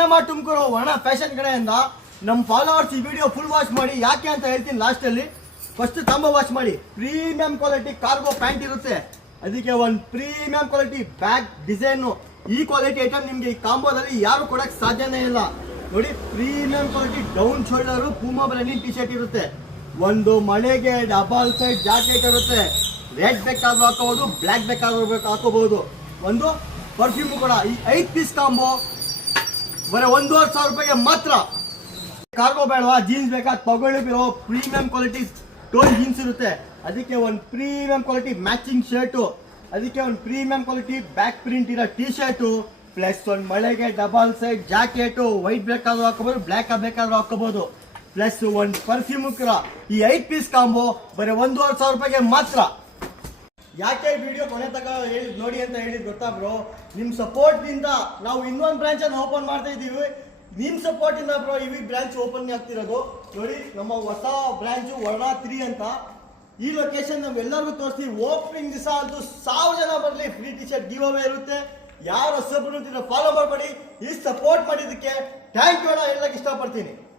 ನಮ್ಮ ತುಮಕೂರು ವರ್ಣ ಫ್ಯಾಷನ್ ಕಡೆಯಿಂದ ನಮ್ಮ ಫಾಲೋವರ್ಸ್ ಈ ವಿಡಿಯೋ ಫುಲ್ ವಾಚ್ ಮಾಡಿ. ಯಾಕೆ ಅಂತ ಹೇಳ್ತೀನಿ ಲಾಸ್ಟಲ್ಲಿ. ಫಸ್ಟ್ ತಾಂಬ ವಾಚ್ ಮಾಡಿ. ಪ್ರೀಮಿಯಂ ಕ್ವಾಲಿಟಿ ಕಾರ್ಗೋ ಪ್ಯಾಂಟ್ ಇರುತ್ತೆ, ಅದಕ್ಕೆ ಒಂದು ಪ್ರೀಮಿಯಂ ಕ್ವಾಲಿಟಿ ಬ್ಯಾಗ್ ಡಿಸೈನು. ಈ ಕ್ವಾಲಿಟಿ ಐಟಮ್ ನಿಮಗೆ ಈ ಕಾಂಬೋದಲ್ಲಿ ಯಾರು ಕೊಡಕ್ಕೆ ಸಾಧ್ಯನೇ ಇಲ್ಲ. ನೋಡಿ, premium quality down shoulder Puma ಬ್ರ್ಯಾಂಡಿನ ಟಿ ಶರ್ಟ್ ಇರುತ್ತೆ. ಒಂದು ಮಳೆಗೆ ಡಬಲ್ ಸೈಡ್ ಜಾಕೆಟ್ ಇರುತ್ತೆ. ರೆಡ್ ಬೇಕಾದ್ರೂ ಹಾಕೋಬಹುದು, ಬ್ಲ್ಯಾಕ್ ಬೇಕಾದ್ರೂ ಹಾಕೋಬಹುದು. ಒಂದು ಪರ್ಫ್ಯೂಮ್ ಕೂಡ. ಈ 5 ಪೀಸ್ ಕಾಂಬೋ ಬರೀ 1,500 ರೂಪಾಯಿಗೆ ಮಾತ್ರ. ಕಾರ್ಗೋ ಬೇಡವಾ, ಜೀನ್ಸ್ ಬೇಕಾ ತಗೊಳ್ಳಿ. ಪ್ರೀಮಿಯಂ ಕ್ವಾಲಿಟಿ ಟೋನ್ ಜೀನ್ಸ್ ಇರುತ್ತೆ, ಅದಕ್ಕೆ ಒಂದು ಪ್ರೀಮಿಯಂ ಕ್ವಾಲಿಟಿ ಮ್ಯಾಚಿಂಗ್ ಶರ್ಟು, ಅದಕ್ಕೆ ಒಂದು ಪ್ರೀಮಿಯಂ ಕ್ವಾಲಿಟಿ ಬ್ಯಾಕ್ ಪ್ರಿಂಟ್ ಇರೋ ಟಿ ಶರ್ಟು, ಪ್ಲಸ್ ಒಂದು ಮಳೆಗೆ ಡಬಲ್ ಸೈಡ್ ಜಾಕೆಟು. ವೈಟ್ ಬೇಕಾದ್ರೂ ಹಾಕೋಬಹುದು, ಬ್ಲ್ಯಾಕ್ ಬೇಕಾದ್ರೂ ಹಾಕೋಬಹುದು. ಪ್ಲಸ್ ಒಂದು ಪರ್ಫ್ಯೂಮ್ ಕೂಡ. ಈ 5 ಪೀಸ್ ಕಾಂಬೋ ಬರೀ 1,500 ರೂಪಾಯಿಗೆ ಮಾತ್ರ. ಯಾಕೆ ವಿಡಿಯೋ ಕೊನೆ ತಗ ಹೇಳಿದ್ ನೋಡಿ ಅಂತ ಹೇಳಿದ್ ಗೊತ್ತಾ ಬ್ರೋ? ನಿಮ್ಮ ಸಪೋರ್ಟ್ನಿಂದ ನಾವು ಇನ್ನೊಂದು ಬ್ರಾಂಚನ್ನು ಓಪನ್ ಮಾಡ್ತಾ ಇದ್ದೀವಿ. ನಿಮ್ಮ ಸಪೋರ್ಟಿಂದ ಬ್ರೋ ಈ ಬ್ರಾಂಚ್ ಓಪನ್ ಆಗ್ತಿರೋದು. ನೋಡಿ, ನಮ್ಮ ಹೊಸ ಬ್ರಾಂಚು ವರ್ಣ 3 ಅಂತ. ಈ ಲೊಕೇಶನ್ ನಾವೆಲ್ಲರಿಗೂ ತೋರಿಸ್ತೀವಿ. ಓಪನಿಂಗ್ ದಿವಸ ಅಂತೂ 1000 ಜನ ಬರಲಿ, free T shirt give away ಇರುತ್ತೆ. ಯಾರು ಹೊಸಬ್ರು ಫಾಲೋ ಮಾಡ್ಬೇಡಿ. ಈ ಸಪೋರ್ಟ್ ಮಾಡಿದ್ದಕ್ಕೆ ಥ್ಯಾಂಕ್ ಯು ಅಣ್ಣ ಹೇಳಕ್ಕೆ ಇಷ್ಟಪಡ್ತೀನಿ.